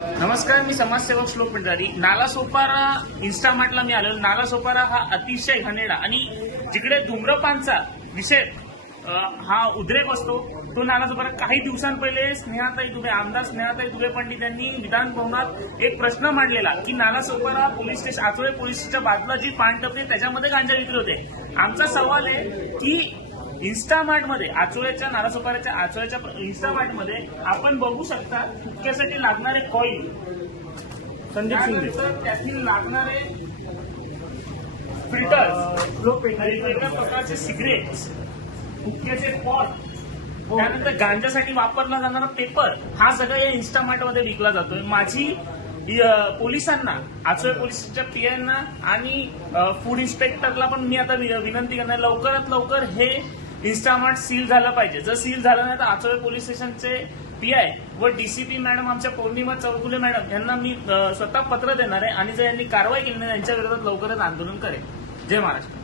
नमस्कार, मी समाजसेवक श्लोक पिंजारी. नालासोपारा इन्स्टामार्टला मी आलो. नालासोपारा हा अतिशय घाणेरडा आणि जिकडे धूम्रपानचा विषय हा उद्रेक असतो तो नालासोपारा. काही दिवसांपहिले स्नेहाताई दुबे, आमदार स्नेहाताई दुबे पंडित यांनी विधान भवनात एक प्रश्न मांडलेला की Nalasopara police station, Achole police स्टेशनच्या बाजूला जी पानटपरी आहे त्याच्यामध्ये गांजा विक्री होते. आमचा सवाल आहे की इन्स्टामार्टमध्ये, आचोळ्याच्या नालासोपाऱ्याच्या आचोळ्याच्या इन्स्टामार्टमध्ये आपण बघू शकता हुक्क्यासाठी लागणारे कॉईल, संदीप शिंदे, त्यातील लागणारे फिल्टर्स, वेगवेगळ्या प्रकारचे सिगरेट्स, हुक्क्याचे पॉट, त्यानंतर गांजासाठी वापरला जाणारा पेपर, हा सगळा या इन्स्टामार्टमध्ये विकला जातोय. माझी पोलिसांना, आचोळे पोलिसच्या पीआयना आणि फूड इन्स्पेक्टरला पण मी आता विनंती करणार, लवकरात लवकर हे इन्स्टामार्ट सील झालं पाहिजे. जर सील झालं नाही तर आचोळे पोलीस स्टेशनचे पीआय व डीसीपी मॅडम, आमच्या पौर्णिमा चौगुले मॅडम यांना मी स्वतः पत्र देणार आहे आणि जर यांनी कारवाई केली नाही त्यांच्या विरोधात लवकरच आंदोलन करेल. जय महाराष्ट्र.